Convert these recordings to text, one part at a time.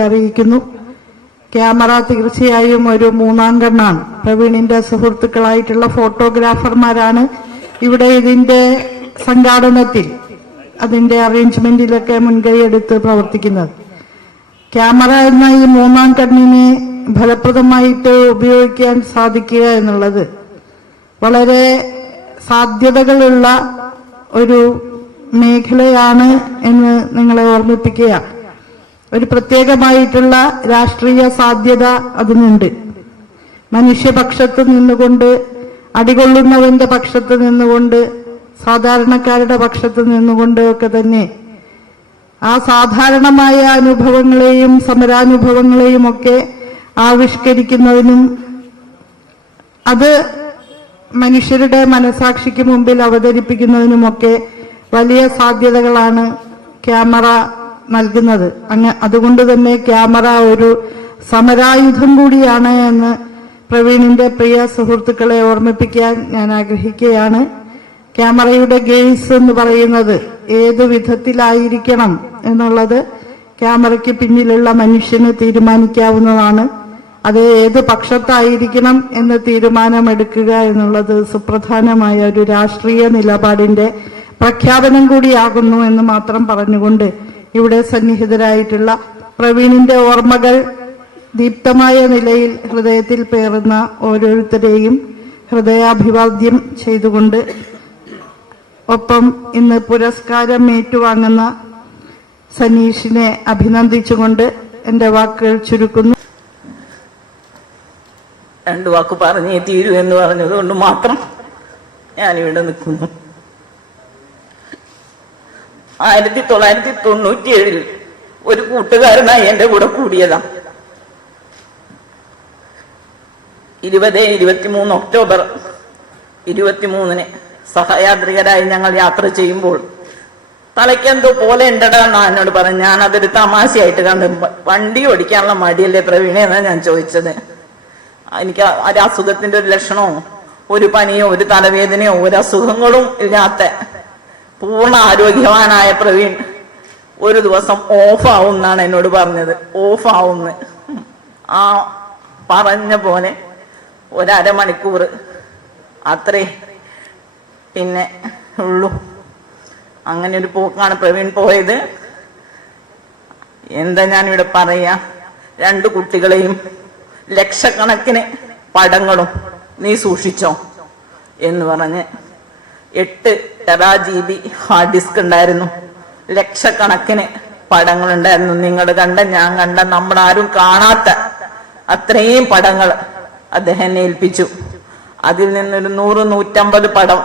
അറിയിക്കുന്നു. ക്യാമറ തീർച്ചയായും ഒരു മൂന്നാം കണ്ണാണ് പ്രവീണിന്റെ സുഹൃത്തുക്കളായിട്ടുള്ള ഫോട്ടോഗ്രാഫർമാരാണ് ഇവിടെ ഇതിന്റെ സംഘാടനത്തിൽ അതിന്റെ അറേഞ്ച്മെന്റിലൊക്കെ മുൻകൈ എടുത്ത് പ്രവർത്തിക്കുന്നത്. ക്യാമറ എന്ന ഈ മൂന്നാം കണ്ണിനെ ഫലപ്രദമായിട്ട് ഉപയോഗിക്കാൻ സാധിക്കുക എന്നുള്ളത് വളരെ സാധ്യതകളുള്ള ഒരു മേഖലയാണ് എന്ന് നിങ്ങളെ ഓർമ്മിപ്പിക്കുക ഒരു പ്രത്യേകമായിട്ടുള്ള രാഷ്ട്രീയ സാധ്യത അതിനുണ്ട്. മനുഷ്യപക്ഷത്ത് നിന്നുകൊണ്ട് അടികൊള്ളുന്നവന്റെ പക്ഷത്ത് നിന്നുകൊണ്ട് സാധാരണക്കാരുടെ പക്ഷത്ത് നിന്നുകൊണ്ട് ഒക്കെ തന്നെ ആ സാധാരണമായ അനുഭവങ്ങളെയും സമരാനുഭവങ്ങളെയും ഒക്കെ ആവിഷ്കരിക്കുന്നതിനും അത് മനുഷ്യരുടെ മനസാക്ഷിക്ക് മുമ്പിൽ അവതരിപ്പിക്കുന്നതിനുമൊക്കെ വലിയ സാധ്യതകളാണ് ക്യാമറ നൽകുന്നത്. അങ്ങ് അതുകൊണ്ട് തന്നെ ക്യാമറ ഒരു സമരായുധം കൂടിയാണ് എന്ന് പ്രവീണിന്റെ പ്രിയ സുഹൃത്തുക്കളെ ഓർമ്മിപ്പിക്കാൻ ഞാൻ ആഗ്രഹിക്കുകയാണ്. ക്യാമറയുടെ ഗെയ്സ് എന്ന് പറയുന്നത് ഏത് വിധത്തിലായിരിക്കണം എന്നുള്ളത് ക്യാമറയ്ക്ക് പിന്നിലുള്ള മനുഷ്യന് തീരുമാനിക്കാവുന്നതാണ്. അത് ഏത് പക്ഷത്തായിരിക്കണം എന്ന് തീരുമാനമെടുക്കുക എന്നുള്ളത് സുപ്രധാനമായ ഒരു രാഷ്ട്രീയ നിലപാടിന്റെ പ്രഖ്യാപനം കൂടിയാകുന്നു എന്ന് മാത്രം പറഞ്ഞുകൊണ്ട് ഇവിടെ സന്നിഹിതരായിട്ടുള്ള പ്രവീണിന്റെ ഓർമ്മകൾ ദീപ്തമായ നിലയിൽ ഹൃദയത്തിൽ പേറുന്ന ഓരോരുത്തരെയും ഹൃദയാഭിവാദ്യം ചെയ്തുകൊണ്ട് ഒപ്പം ഇന്ന് പുരസ്കാരം ഏറ്റുവാങ്ങുന്ന സനീഷിനെ അഭിനന്ദിച്ചുകൊണ്ട് എന്റെ വാക്കുകൾ ചുരുക്കുന്നു. രണ്ട് വാക്ക് പറഞ്ഞേ തീരൂ എന്ന് പറഞ്ഞതുകൊണ്ട് മാത്രം ഞാനിവിടെ നിൽക്കുന്നു. ആയിരത്തി തൊള്ളായിരത്തി തൊണ്ണൂറ്റി ഏഴിൽ ഒരു കൂട്ടുകാരനായി എന്റെ കൂടെ കൂടിയതാ. ഇരുപത് ഇരുപത്തിമൂന്ന് ഒക്ടോബർ ഇരുപത്തിമൂന്നിന് സഹയാത്രികരായി ഞങ്ങൾ യാത്ര ചെയ്യുമ്പോൾ തലയ്ക്കെന്തോ പോലെ ഉണ്ടടാ എന്നാ എന്നോട് പറഞ്ഞു. ഞാൻ അതൊരു തമാശയായിട്ട് കണ്ടു വണ്ടി ഓടിക്കാനുള്ള മടിയല്ലേ പ്രവീണ എന്നാ ഞാൻ ചോദിച്ചത്. എനിക്ക് ഒരു അസുഖത്തിന്റെ ഒരു ലക്ഷണമോ ഒരു പനിയോ ഒരു തലവേദനയോ ഒരു അസുഖങ്ങളും ഇല്ലാത്ത പൂർണ ആരോഗ്യവാനായ പ്രവീൺ ഒരു ദിവസം ഓഫാവും എന്നാണ് എന്നോട് പറഞ്ഞത്. ഓഫ് ആവുന്ന് ആ പറഞ്ഞ പോലെ ഒരമണിക്കൂർ അത്രേ പിന്നെ ഉള്ളു. അങ്ങനെ ഒരു പോക്കാണ് പ്രവീൺ പോയത്. എന്താ ഞാനിവിടെ പറയാ? രണ്ട് കുട്ടികളെയും ലക്ഷക്കണക്കിന് പടങ്ങളും നീ സൂക്ഷിച്ചോ എന്ന് പറഞ്ഞ് എട്ട് tera G B hard disk ഉണ്ടായിരുന്നു. ലക്ഷക്കണക്കിന് പടങ്ങളുണ്ടായിരുന്നു. നിങ്ങൾ കണ്ട ഞാൻ കണ്ട നമ്മൾ ആരും കാണാത്ത അത്രയും പടങ്ങൾ അദ്ദേഹം ഏൽപ്പിച്ചു. അതിൽ നിന്നൊരു നൂറ് നൂറ്റമ്പത് പടം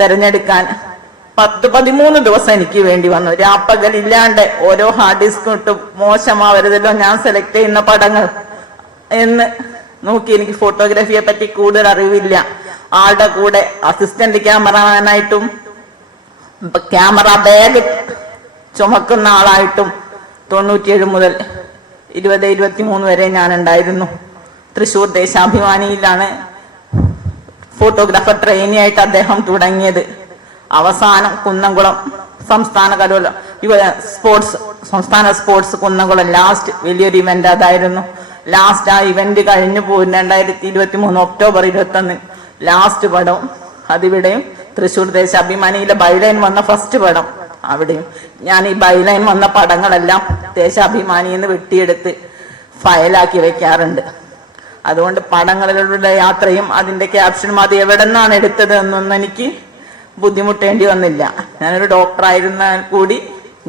തെരഞ്ഞെടുക്കാൻ പത്ത് പതിമൂന്ന് ദിവസം എനിക്ക് വേണ്ടി വന്നു. രാപ്പകലില്ലാണ്ട് ഓരോ ഹാർഡ് ഡിസ്ക് ഇട്ട് മോശമാവരുതല്ലോ ഞാൻ സെലക്ട് ചെയ്യുന്ന പടങ്ങൾ എന്ന് നോക്കി എനിക്ക് ഫോട്ടോഗ്രാഫിയെ പറ്റി കൂടുതൽ അറിവില്ല. ആളുടെ കൂടെ അസിസ്റ്റന്റ് ക്യാമറമാനായിട്ടും ക്യാമറ ബാഗ് ചുമക്കുന്ന ആളായിട്ടും തൊണ്ണൂറ്റിയേഴ് മുതൽ ഇരുപത് ഇരുപത്തി മൂന്ന് വരെ ഞാൻ ഉണ്ടായിരുന്നു തൃശൂർ ദേശാഭിമാനിയിലാണ് ഫോട്ടോഗ്രാഫർ ട്രെയിനി ആയിട്ട് അദ്ദേഹം തുടങ്ങിയത്. അവസാനം കുന്നംകുളം സംസ്ഥാന കലോല യുവ സ്പോർട്സ് സംസ്ഥാന സ്പോർട്സ് കുന്നംകുളം ലാസ്റ്റ് വലിയൊരു ഇവന്റ് അതായിരുന്നു. ലാസ്റ്റ് ആ ഇവന്റ് കഴിഞ്ഞു പോയി രണ്ടായിരത്തി ഇരുപത്തി മൂന്ന് ഒക്ടോബർ ഇരുപത്തി ഒന്ന് ലാസ്റ്റ് പടം. അതിവിടെയും തൃശ്ശൂർ ദേശാഭിമാനിയിലെ ബൈലൈൻ വന്ന ഫസ്റ്റ് പടം. അവിടെയും ഞാൻ ഈ ബൈലൈൻ വന്ന പടങ്ങളെല്ലാം ദേശാഭിമാനിന്ന് നിന്ന് വെട്ടിയെടുത്ത് ഫയലാക്കി വെക്കാറുണ്ട്. അതുകൊണ്ട് പടങ്ങളിലുള്ള യാത്രയും അതിന്റെ ക്യാപ്ഷനും അത് എവിടെ നിന്നാണ് എടുത്തത് എന്നൊന്നും എനിക്ക് ബുദ്ധിമുട്ടേണ്ടി വന്നില്ല. ഞാനൊരു ഡോക്ടറായിരുന്നാൽ കൂടി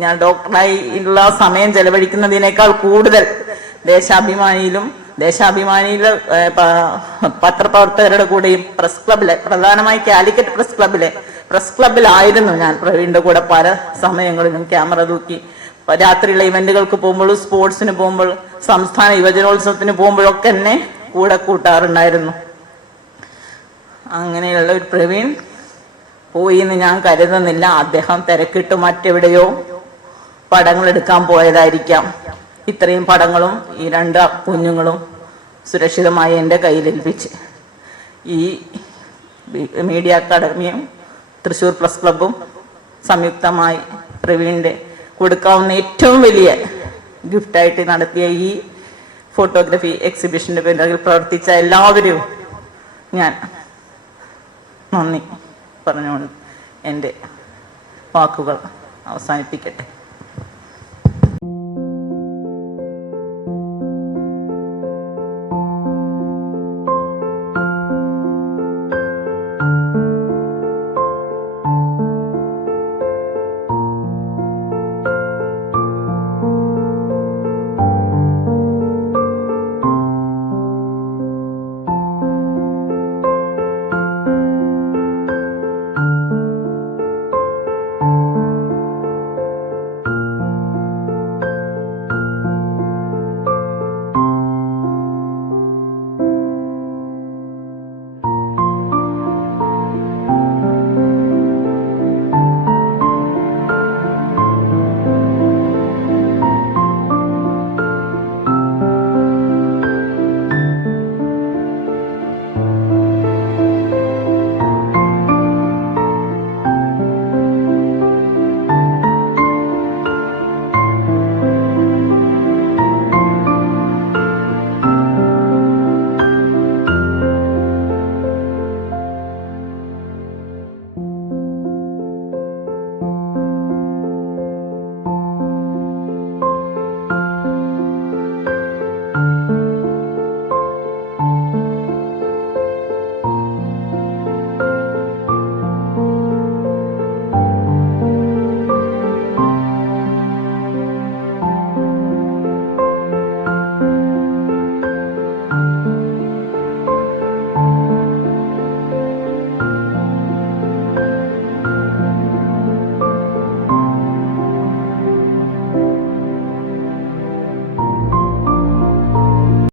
ഞാൻ ഡോക്ടറായി ഉള്ള സമയം ചെലവഴിക്കുന്നതിനേക്കാൾ കൂടുതൽ ദേശാഭിമാനിയിലും ദേശാഭിമാനിയിലെ പത്രപ്രവർത്തകരുടെ കൂടെയും പ്രസ് ക്ലബിലെ പ്രധാനമായി കാലിക്കറ്റ് പ്രസ് ക്ലബിലെ പ്രസ് ക്ലബിലായിരുന്നു ഞാൻ പ്രവീണിന്റെ കൂടെ പല സമയങ്ങളിലും ക്യാമറ തൂക്കി. രാത്രിയുള്ള ഇവന്റുകൾക്ക് പോകുമ്പോഴും സ്പോർട്സിന് പോകുമ്പോൾ സംസ്ഥാന യുവജനോത്സവത്തിന് പോകുമ്പോഴൊക്കെ എന്നെ കൂടെ കൂട്ടാറുണ്ടായിരുന്നു. അങ്ങനെയുള്ള ഒരു പ്രവീൺ പോയി എന്ന് ഞാൻ കരുതുന്നില്ല. അദ്ദേഹം തിരക്കിട്ട് മറ്റെവിടെയോ പടങ്ങൾ എടുക്കാൻ പോയതായിരിക്കാം. ഇത്രയും പടങ്ങളും ഈ രണ്ട് കുഞ്ഞുങ്ങളും സുരക്ഷിതമായി എന്റെ കയ്യിലേൽപ്പിച്ച് ഈ മീഡിയ അക്കാദമിയും തൃശ്ശൂർ പ്രസ് ക്ലബും സംയുക്തമായി പ്രവീണിന്റെ കൊടുക്കാവുന്ന ഏറ്റവും വലിയ ഗിഫ്റ്റായിട്ട് നടത്തിയ ഈ ഫോട്ടോഗ്രാഫി എക്സിബിഷന്റെ പിന്നിൽ പ്രവർത്തിച്ച എല്ലാവരും ഞാൻ നന്ദി പറഞ്ഞുകൊണ്ട് എന്റെ വാക്കുകൾ അവസാനിപ്പിക്കട്ടെ.